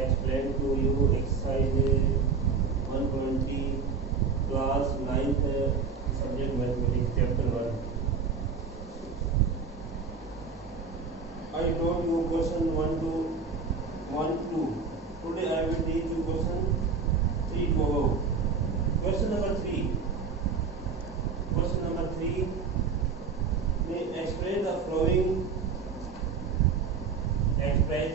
explain to you exercise 120 class 9th subject mathematics chapter 1. I told you question 1 to 2. Today I will teach you question 3 to above. Question number 3. Question number 3. May explain the following. Express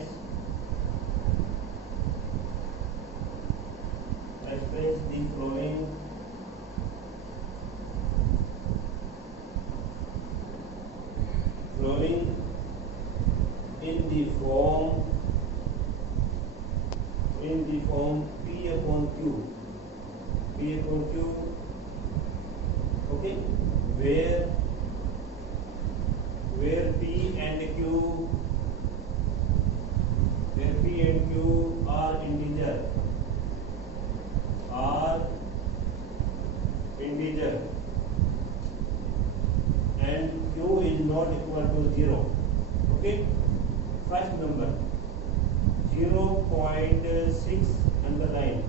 the following in the form P upon Q, okay, where P and Q are integer and Q is not equal to 0. Okay, first number 0.6 underline.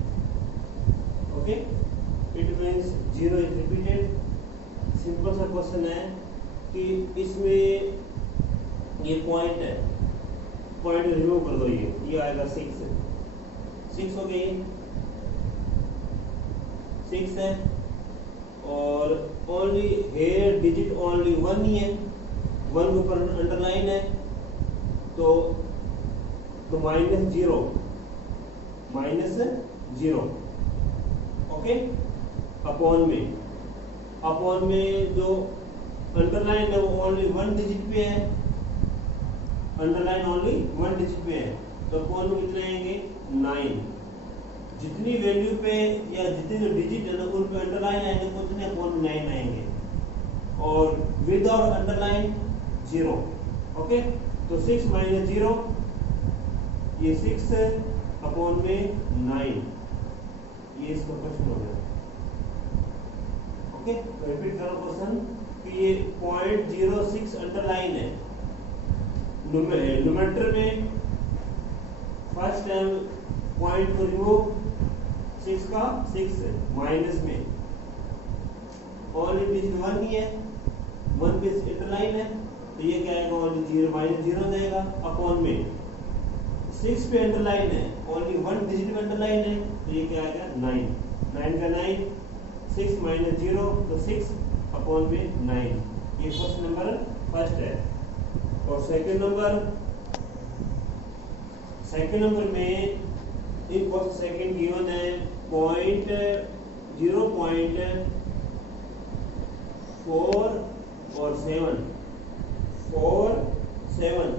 Okay, it means 0 is repeated. Simple सा question है कि इसमें ये point है, point remove कर दो, ये आएगा 6 हो गई, 6 है और ओनली हेयर डिजिट ओनली 1 ही है, 1 के ऊपर अंडरलाइन है तो माइनस जीरो ओके, अपॉन में जो अंडरलाइन है वो ओनली 1 डिजिट पे है, अंडरलाइन ओनली 1 डिजिट पे है तो अपॉन में कितने आएंगे 9। जितनी वैल्यू पे या जितने जो डिजिट है ना उन पे अंडरलाइन आएंगे उतने अपॉन 9 आएंगे और विदाउट अंडरलाइन 0। ओके, तो 6 माइनस 0 ये 6 अपॉन में 9, ये इसका क्वेश्चन हो गया। ओके, रिपीट करो क्वेश्चन कि ये 0.06 अंडरलाइन है, न्यूमरेटर में फर्स्ट टाइम पॉइंट को रिमूव 6 का 6 माइनस में ओनली डिजिट 1 ही है, 1 पे अंडरलाइन है तो ये क्या आएगा ओनली 0 माइनस 0 देगा, अपॉन में 6 पे अंडरलाइन है ओनली 1 डिजिट में अंडरलाइन है तो ये क्या आएगा 9 का 9, 6 माइनस 0 तो 6 अपॉन में 9। ये क्वेश्चन नंबर फर्स्ट है। और सेकंड नंबर में इन क्वेश्चन सेकंड गिवन है 0.4 और 7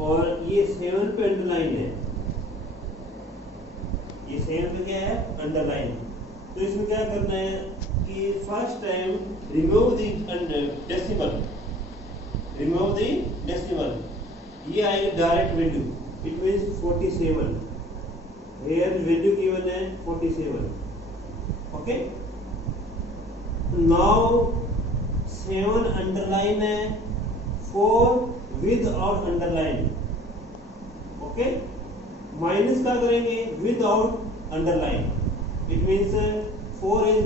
और ये 7 पे अंडरलाइन है, ये 7 पे क्या है अंडरलाइन। तो इसमें क्या करना है कि first time remove the decimal, ये आएगी direct value, it means 47, here value given है 47। ओके, नाउ 7 अंडरलाइन है, 4 विदाउट अंडरलाइन। ओके, माइनस क्या करेंगे without underline, it means 4 is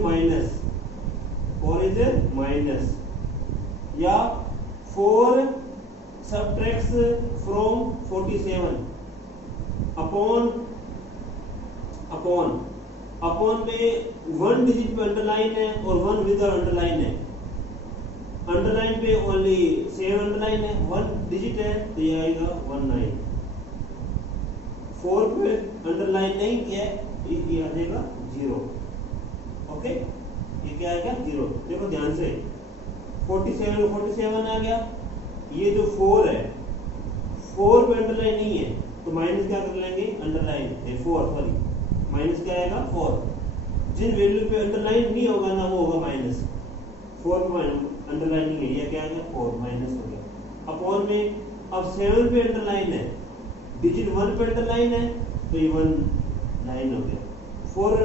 minus या 4 subtracts from 47 अपॉन में 1 डिजिट पे अंडरलाइन है और 1 विदाउट अंडरलाइन है। अंडरलाइन पे ओनली 7 अंडरलाइन है, 1 डिजिट है तो ये आएगा 19। 4 पे अंडरलाइन नहीं किया है ये आ जाएगा 0। ओके, ये क्या आएगा 0। देखो ध्यान से 47 आ गया, ये जो 4 है 4 पे अंडरलाइन नहीं है तो माइनस क्या कर लेंगे अंडरलाइन 4 सॉरी माइनस क्या आएगा 4। जिन वैल्यू पे अंडरलाइन नहीं होगा ना वो होगा माइनस, 4 पे अंडरलाइन नहीं है ये क्या आएगा 4 माइनस हो गया। अपॉन में अब 7 पे अंडरलाइन है, डिजिट 1 पे अंडरलाइन है तो ये 1 लाइन हो गया, 4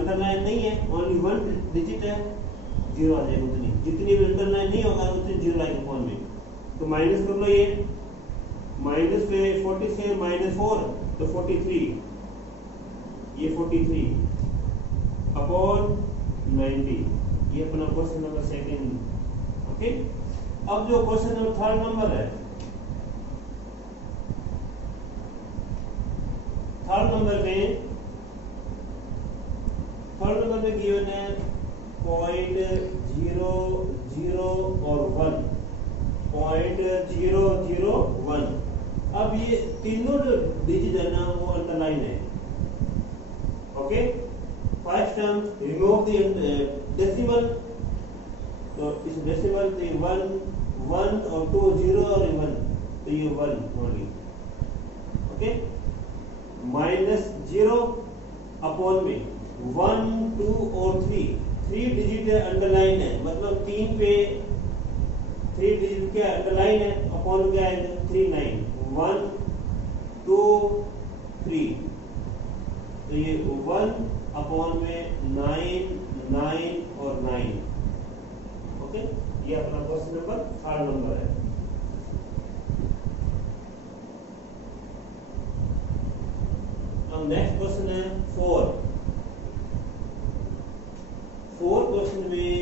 अंडरलाइन नहीं है ओनली 1 डिजिट है 0 आ जाएगा, उतनी जितनी भी अंडरलाइन नहीं होगा उतनी 0 आएगी अपॉन में। तो माइनस कर लो, ये माइनस पे 40 से -4 तो 43, ये 43 अपॉन 90, ये अपना क्वेश्चन नंबर सेकंड। ओके, अब जो क्वेश्चन नंबर थर्ड नंबर है, थर्ड नंबर में गिवन है 0.00 और 1, 0.001। अब ये तीनों जो डिजिट है ना वो अंडरलाइन है। Okay, first term remove the decimal, तो इस डेसिमल तो 1 और 2 0 और 1, तो ये 1 ओनली। ओके, -0 अपॉन में 1 2 और 3 डिजिट अंडरलाइन है, मतलब 3 पे 3 डिजिट क्या अंडरलाइन है, अपॉन क्या है 3 9 1 2 3, तो ये 1 अपॉन में 9 9 और 9। ओके, ये अपना क्वेश्चन नंबर थर्ड नंबर है। अब नेक्स्ट क्वेश्चन है 4 क्वेश्चन में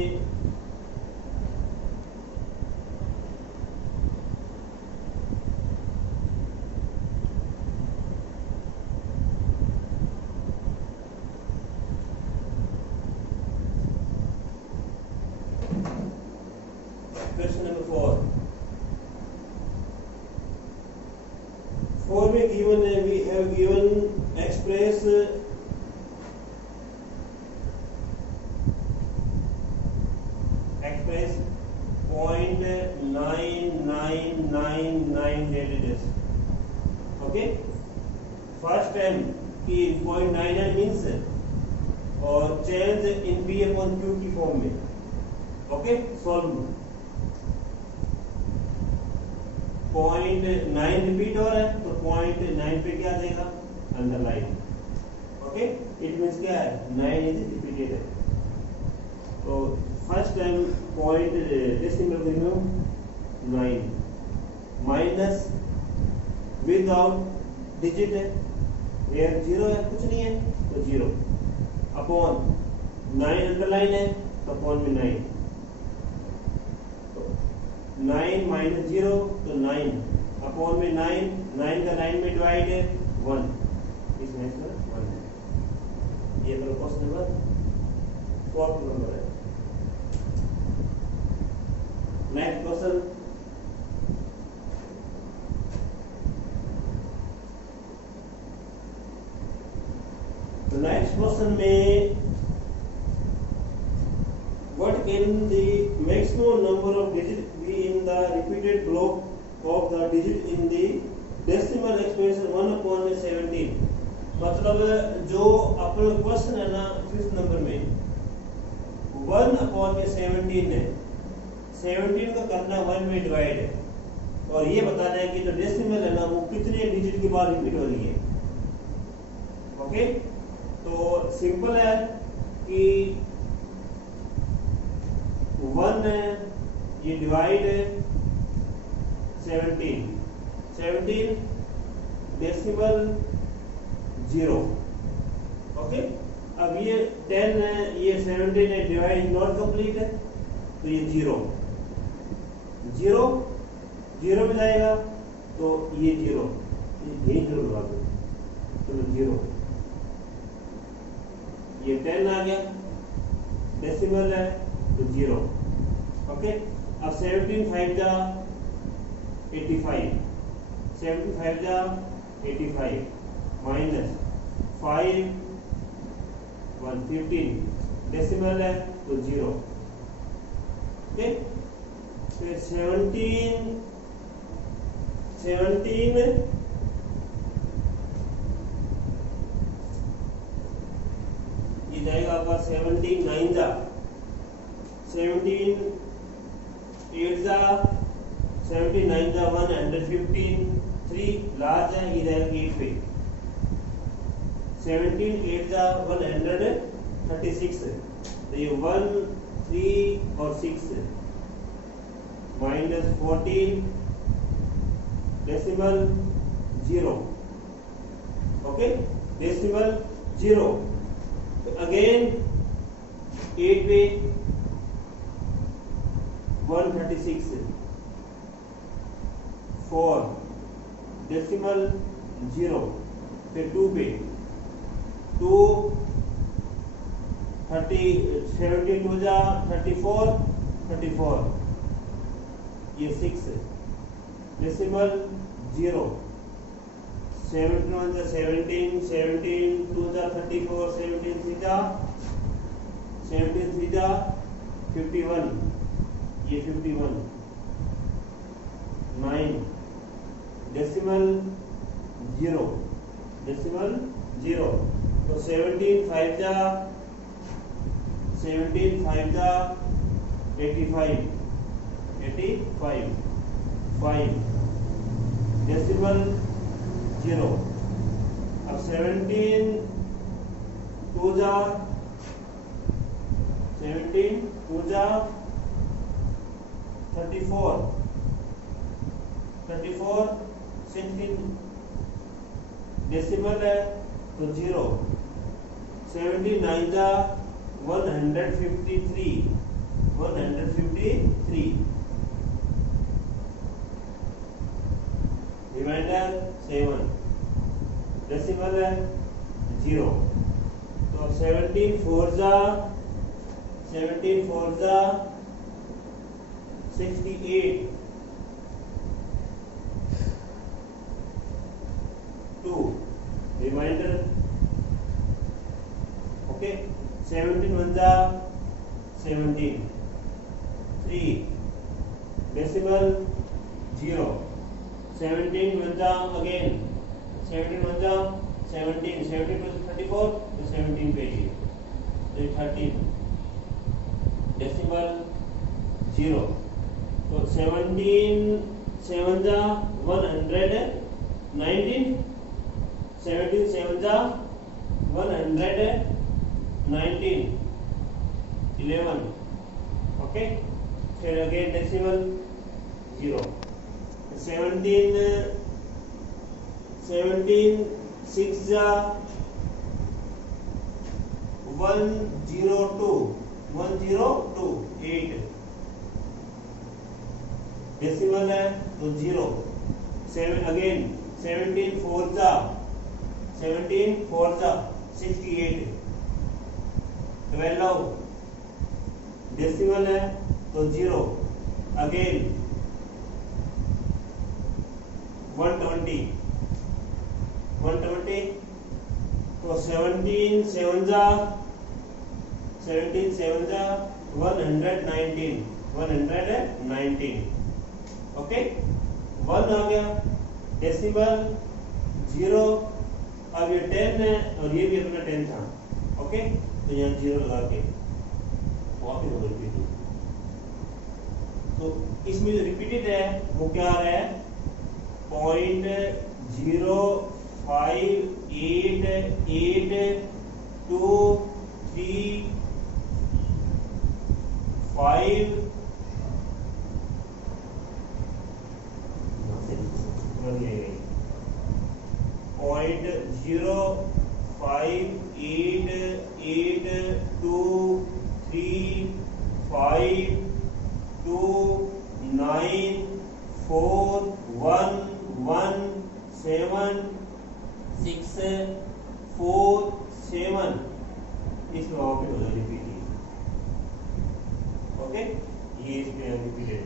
क्वेश्चन नंबर 4 में गिवन है, we have given express express 0.9999 radius. Okay, first time की 0.99 मींस और change in P upon Q की फॉर्म में। ओके, सॉल्व 0.9 रिपीट हो रहा है, तो 0.9 पे क्या देगा अंडरलाइन। ओके, इट मींस क्या है 9 इज रिपीटेड है। तो first time point decimal remove 9 minus without digit है, ये 0 है, कुछ नहीं है तो 0 अपॉन 9 अंडरलाइन है तो अपॉन में 9, 9 माइनस 0 तो 9 अपॉन में 9 का 9 में डिवाइड है 1, इसमें 1 है। ये तो क्वेश्चन नंबर 4 नंबर है। नेक्स्ट क्वेश्चन में what can the maximum number of digits be in the repeated block of the digit in the decimal expression 1/17। मतलब जो अपना क्वेश्चन है ना 5th नंबर में 1/17 है, 17 को करना 1 में डिवाइड है और ये बताना है कि जो डेसिमल है ना वो कितने डिजिट के बाद रिपीट हो रही है। ओके, तो सिंपल है कि 1 है, ये डिवाइड है 17 डेसिमल 0। ओके, अब ये 10 है, ये 17 है, डिवाइड नॉट कंप्लीट है तो ये 0 में जाएगा तो ये 0 यही 0 लगा दो, चलो 0, ये 10 आ गया, डेसिमल है तो 0। ओके, अब 17 5 जा 85, 75 जा 85 माइनस 5 115 डेसिमल है तो 0। ओके, फिर 17 ये जाएगा आपका 17 9 जा 17 8 जा 17 9 जा 115 3 लार्ज है, ये जाएगा 8 पे 17 8 जा 136 तो ये 1 3 और 6 माइनस 14 डेसिमल 0, ओके, डेसिमल 0। तो अगेन 8 पे 136, 4 डेसिमल 0, फिर 2 पे 2 17 हो जा 34, 34, ये 6 डेसिमल 0, 17 1 जा 17, 17 2 जा 34, 17 3 जा 51, ये 51, 9 डेसिमल 0, डेसिमल 0। तो 17 5 जा 85, 5 डेसिमल 0। अब 17 2 जा 34, 16 डेसिमल है तो 0। 17 9 जा 153, 153 रिमाइंडर 7 डेसिमल है 0। तो अब 17 4 जा 68, 2 रिमाइंडर, ओके। 17 1 जा 17, 3 डेसिमल 0। 17 1 जा अगेन 17 1 जा 17, 17 to 34 तो 17 पे ही तो 13 डेसिमल 0। तो 17 7 जा 119, 17 7 जा 119, 11, ओके। फिर अगेन डेसिमल 0। 17 6 जा 102, 8 डेसिमल है तो 0। 7 अगेन 17 4 जा 68, 12 डेसिमल है तो 0। अगेन 120 तो 17 7 जा 119, ओके। 1 आ गया डेसिमल 0। अब ये 10 है और ये भी अपना 10 था, ओके। तो यहाँ 0 लगा के वापस हो रिपीट। तो इसमें जो रिपीटेड है वो क्या आ रहा है 0.058823 588235521176447 इसमें वापस हो जाए रिपीट, ओके। ये इसमें रिपीटेड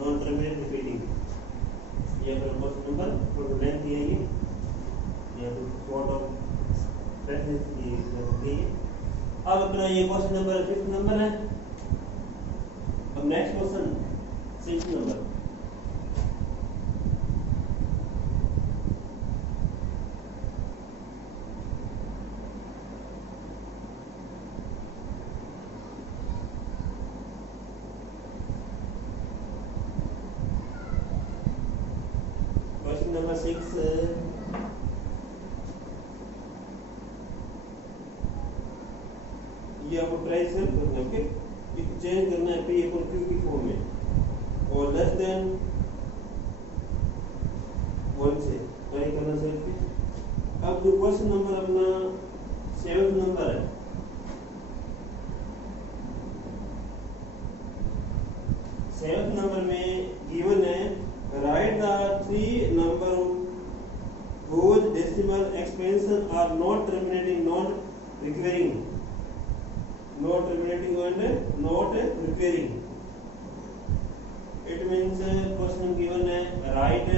नॉन टर्मिनेट रिपीटिंग। ये अपना क्वेश्चन नंबर थोड़ा लेंथ दिया ये तो सॉर्ट ऑफ प्रेफरेंस ये दी है। अब अपना ये क्वेश्चन नंबर 5th नंबर है। अब next question 6th number. Question number 6 ये आपको प्राइस सेट करना है, ओके। चेंज करना है P = Q की फॉर्म में और लेस देन 1 से वही करना सेल्फ। अब जो क्वेश्चन नंबर अपना 7 नंबर है, सेवंथ नंबर में गिवन है right the 3 number whose decimal expansion are not terminating, not recurring, not terminating and not recurring. It means question given है write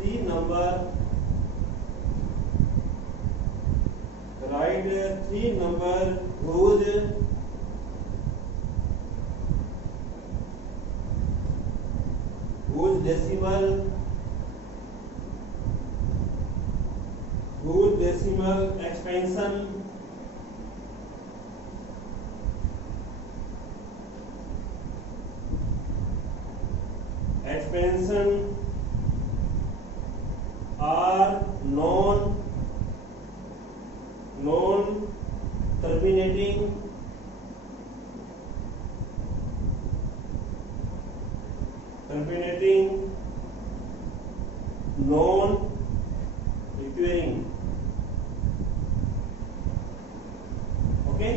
3 number, write 3 number whose decimal expansion are non terminating non recurring. Okay,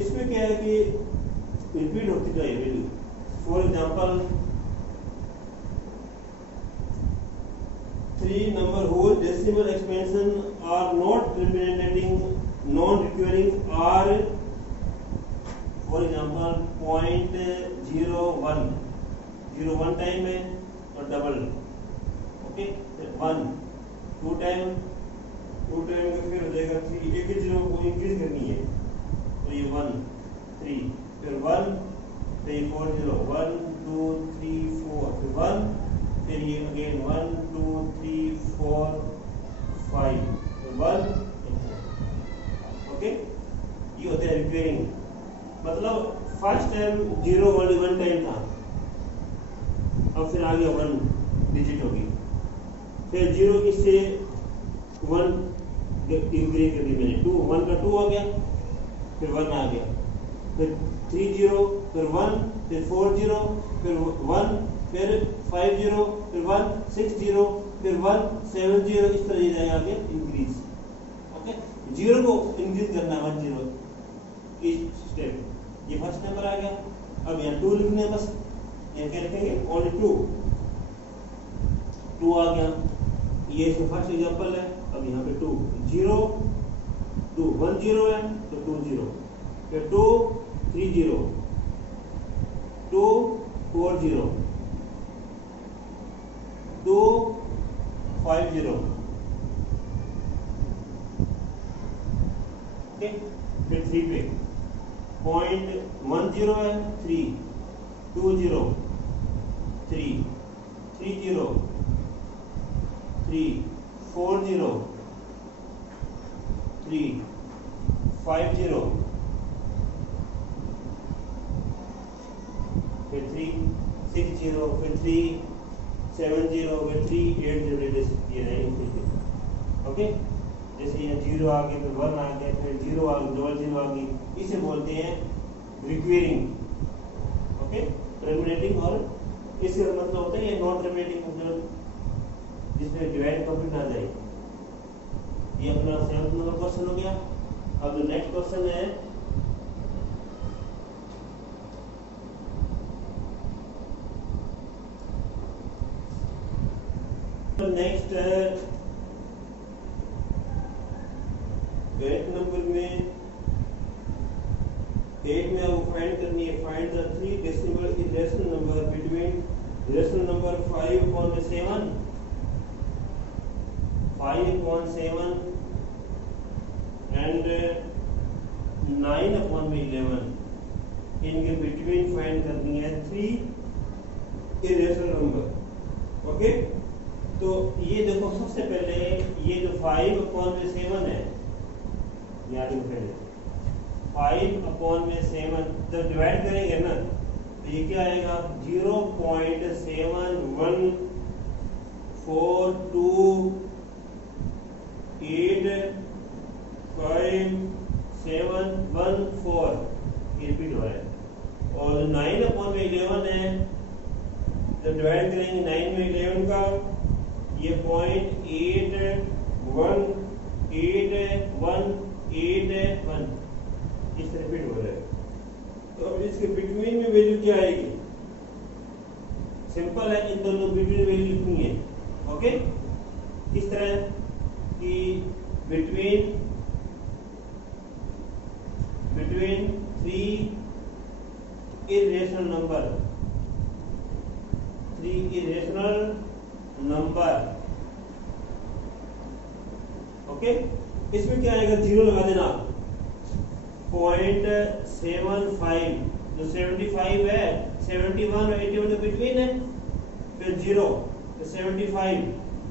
इसमें क्या है कि repeat होती जाए value. For example 3 number whose decimal expansion are not terminating, non recurring are for example 0.01, 01 time है और double, okay 1 2 time का फिर हो जाएगा 3, एक ही जीरो को इंक्रीज करनी है तो ये 1 3 फिर 1 फिर 4 0 1 2 3 4 फिर 1 फिर ये अगेन 1 2 3 4 5 1 ओके। ये होता है रिपेयरिंग, मतलब फर्स्ट टाइम 0 ओनली 1 टाइम था, अब फिर आ गया 1 डिजिट होगी, फिर 0 इससे 1 इंक्रीज कर दी मैंने, 2 1 का 2 आ गया, फिर 1 आ गया, फिर 3 0 फिर 1 फिर 4 0 फिर 1 फिर 5 0 फिर 1 6 0 फिर 1 7 0, इस तरह जाएगा आगे इंक्रीज। ओके, 0 को इंक्रीज करना है 1 0 इस स्टेप। ये फर्स्ट नंबर आ गया, अब यहाँ 2 लिखने हैं बस, यहाँ क्या लिखेंगे ओनली 2 आ गया, ये इसका फर्स्ट एग्जांपल है। अब यहाँ पे 2 0 2 1 0 है तो 2 0, फिर 2 3 0 2 4 0 2 5 0, ओके। फिर 3 पे 0.10 है 3 2 0 3 3 0 3 4 0 3 5 0 फिर 3 6 0 फिर 3 7 0 फिर 3 8 0 ये रहेंगे। ओके, जैसे ये 0 आ गया फिर 1 आ गया फिर 0 आ गया डबल 0 आ गई, इसे बोलते हैं रिक्वेरिंग। ओके, टर्मिनेटिंग, और इसका मतलब होता है ये नॉन टर्मिनेटिंग, मतलब जिसमें डिवाइड कंप्लीट ना जाए। ये अपना 7th नंबर क्वेश्चन हो गया। अब जो नेक्स्ट क्वेश्चन है नेक्स्ट 8 नंबर में 8 में आपको फाइंड करनी है, find the 3 decimal irrational number between rational number 5/7 and 9/11, इनके बिटवीन फाइंड करनी है 3 इरेशनल नंबर। ओके, तो ये देखो सबसे पहले ये जो 5/7 है, याद रखो पहले 5/7 जब डिवाइड करेंगे ना तो ये क्या आएगा 0.7142857 7 1 4 ये रिपीट हो रहा है। और 9/11 है, जब डिवाइड करेंगे 9 में 11 का, ये 0.8181 इस तरह रिपीट हो रहा है। तो अब इसके बिटवीन में वैल्यू क्या आएगी? सिंपल है, इन दोनों बिटवीन वैल्यू लिखनी है। ओके, इस तरह कि बिटवीन 3 irrational number। ओके, इसमें क्या आएगा? 0 लगा देना। 0.75 जो 75 है, 71 और 81 के बिटवीन है, फिर 0 तो 75,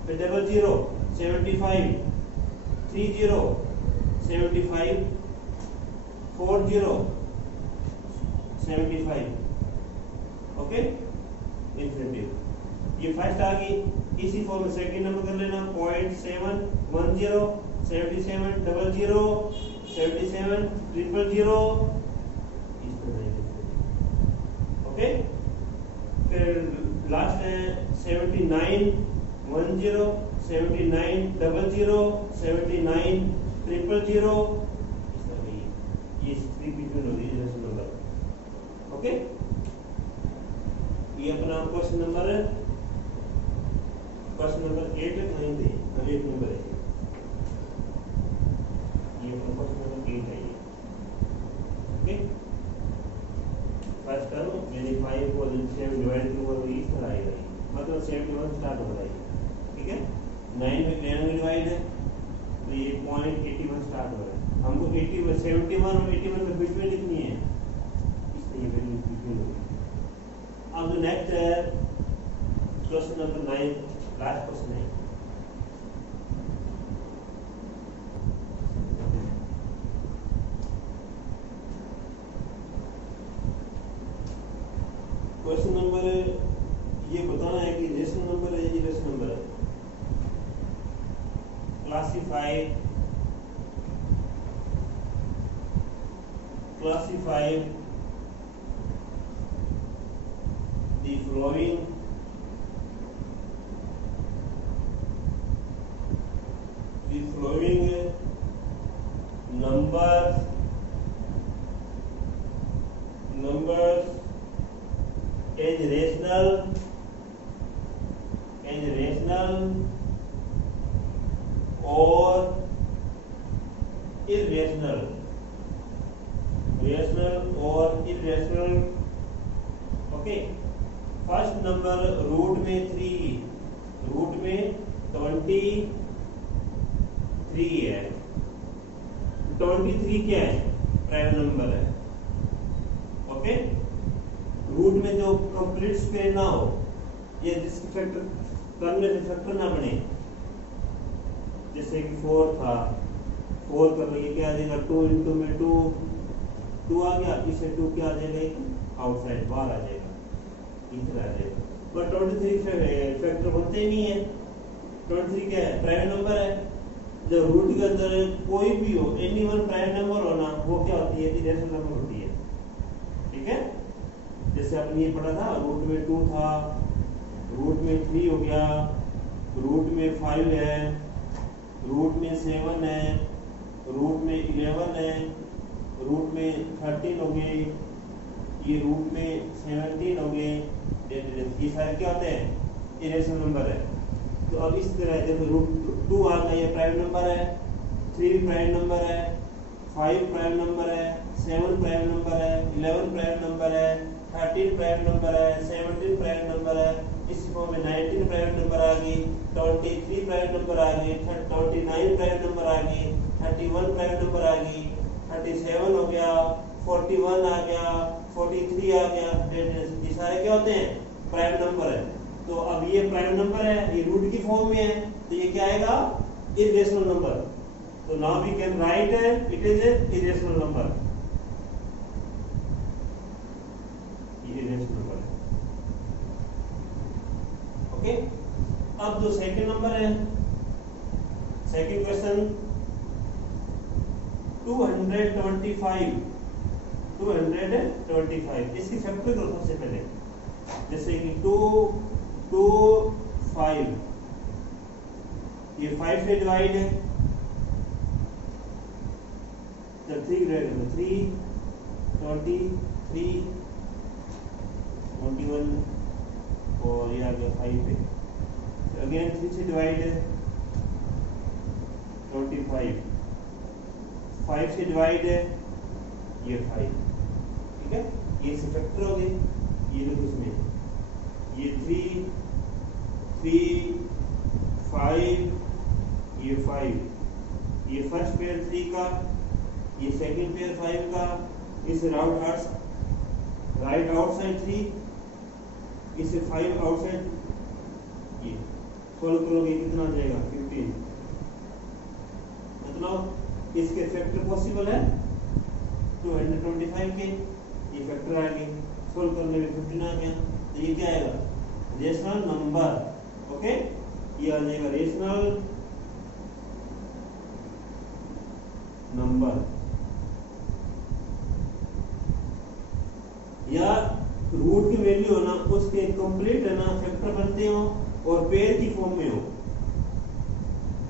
फिर 00 75, 30 75, 40 75। Okay, infinitive. ये फर्स्ट आ गई। इसी फॉर्म में सेकंड नंबर कर लेना। 0.710 77 00 77 000 इस तरह। ओके, फिर लास्ट है 79 10 79 00 79 000 इस तरह। ये स्ट्रिक बिटवीन होगी नंबर। ओके, ये अपना क्वेश्चन नंबर 8 नहीं थे, अब 1 नंबर है। ये अपना क्वेश्चन नंबर 8 है। ओके, फर्स्ट टर्म यानी 5 को 7 डिवाइड करूंगा तो इस तरह आएगा, मतलब 71 स्टार्ट हो रहा है। ठीक है, 9 में 11 में डिवाइड है तो ये 0.81 स्टार्ट हो रहा है। हमको 71 और 81 में बिटवीन लिखनी है, इसलिए वैल्यू बिटवीन होगी। अब जो नेक्स्ट है क्वेश्चन नंबर 9, लास्ट क्वेश्चन है। क्वेश्चन नंबर ये बताना है कि रेशनल नंबर है, इरेशनल नंबर है। Classify the following numbers as rational or irrational, okay. First number root में 23 है। 23 क्या है? प्राइम नंबर है। ओके, रूट में जो कंप्लीट स्क्वायर ना हो, ये जिसके फैक्टर करने से फैक्टर ना बने, जैसे कि 4 था, 4 कर लो, ये क्या आ जाएगा? 2 इंटू में 2 आ गया, इससे 2 क्या आ जाएगा? आउटसाइड बाहर आ जाएगा, इधर आ जाएगा। पर 23 फैक्टर बनते ही नहीं है। 23 क्या है? प्राइम नंबर है। जब रूट के अंदर कोई भी हो, एनी वन प्राइम नंबर होना, वो क्या होती है? इरेशनल नंबर होती है। ठीक है, जैसे आपने ये पढ़ा था, रूट में 2 था, रूट में 3 हो गया, रूट में 5 है, रूट में 7 है, रूट में 11 है, रूट में 13 हो गए, ये रूट में 17 हो गए। ये सारे क्या होते हैं? इरेशनल नंबर है। तो अब इस तरह देखो, रूट 2 आ गया, ये प्राइम नंबर है, 3 प्राइम नंबर है, 5 प्राइम नंबर है, 7 प्राइम नंबर है, 11 प्राइम नंबर है, 13 प्राइम नंबर है, 17 प्राइम नंबर है। इस फॉर्म में 19 प्राइम नंबर आ गई, 23 प्राइम नंबर आ गई, 29 प्राइम नंबर आ गई, 31 प्राइम नंबर आ गई, 37 हो गया, 41 आ गया, 43 आ गया। ये सारे क्या होते हैं? प्राइम नंबर है। तो अब ये प्राइम नंबर है, ये रूट की फॉर्म में है, तो ये क्या आएगा? Irrational number. तो now we can write it is a irrational number. ये इरेशनल नंबर है। ओके, अब जो सेकंड नंबर है, सेकंड क्वेश्चन, 225 इसकी फैक्टर करो सबसे पहले, जैसे कि 2 2 5, ये 5 से डिवाइड है, जब 3 डिवाइड करो 3 23 21 और ये आ गया 5 पे, अगेन 3 से डिवाइड है 25, 5 से डिवाइड है ये 5, ठीक है, ये से फैक्टर हो गए, ये देखो इसमें ये 3 3 5 ये 5, ये फर्स्ट पेयर 3 का, ये सेकंड पेयर 5 का, इस राइट आउटसाइड 3, इसे 5 आउटसाइड, ये सोल्व करोगे कितना आ जाएगा 15, मतलब इसके फैक्टर पॉसिबल है 225 के, ये फैक्टर आ गए, सोल्व करने में 15 आ गया, तो ये क्या आएगा रेशनल नंबर, ओके, ये आ जाएगा रेशनल नंबर, या रूट की वैल्यू है ना उसके कंप्लीट है ना फैक्टर बनते हो और पेयर की फॉर्म में हो,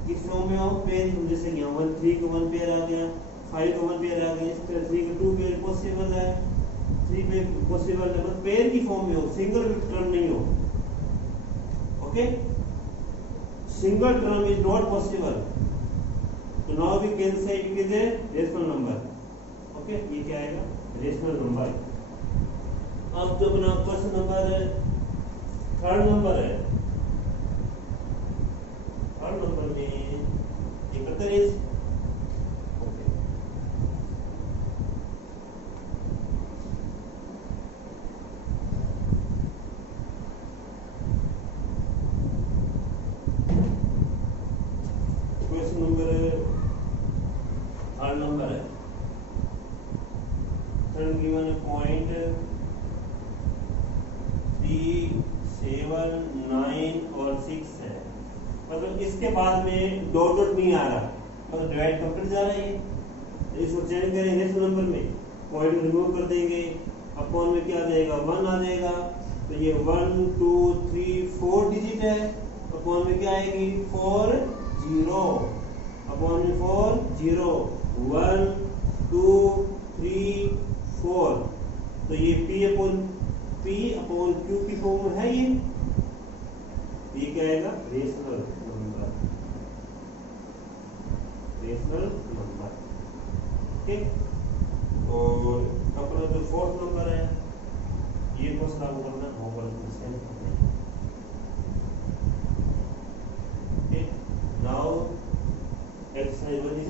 किस फॉर्म में हो पेयर, जैसे कि 1 3 का 1 पेयर आ गया, 5 का 1 पेयर आ गया, इस तरह 3 का 2 पेयर पॉसिबल है, 3 पे पॉसिबल है, मतलब पेयर की फॉर्म में हो, सिंगल टर्म नहीं हो, okay, single term is not possible, तो now we can say it is a rational number, okay, ये क्या आएगा रेशनल नंबर। अब जो अपना क्वेश्चन नंबर 3rd नंबर है, 3rd नंबर में इकहत्तर is okay, question number 3rd number है, थर्ड गिवन पॉइंट 3 7 9 और 6 है, मतलब इसके बाद में डॉट डॉट नहीं आ रहा, मतलब डिवाइड फैक्टर जा रहा है, इसको चेंज करेंगे इस नंबर में, पॉइंट रिमूव कर देंगे, अपॉन में क्या आ जाएगा 1 आ जाएगा, तो ये 1 2 3 4 डिजिट है, अपॉन में क्या आएगी 4 0, अपॉन में 4 0 1 2 3 4, तो ये P अपॉन Q की फॉर्म है, ये क्या आएगा रेशनल नंबर, रेशनल नंबर, ठीक, और अपना जो 4th नंबर है ये को सॉल्व करना होगा, ठीक, नाउ एक्सरसाइज 1 इज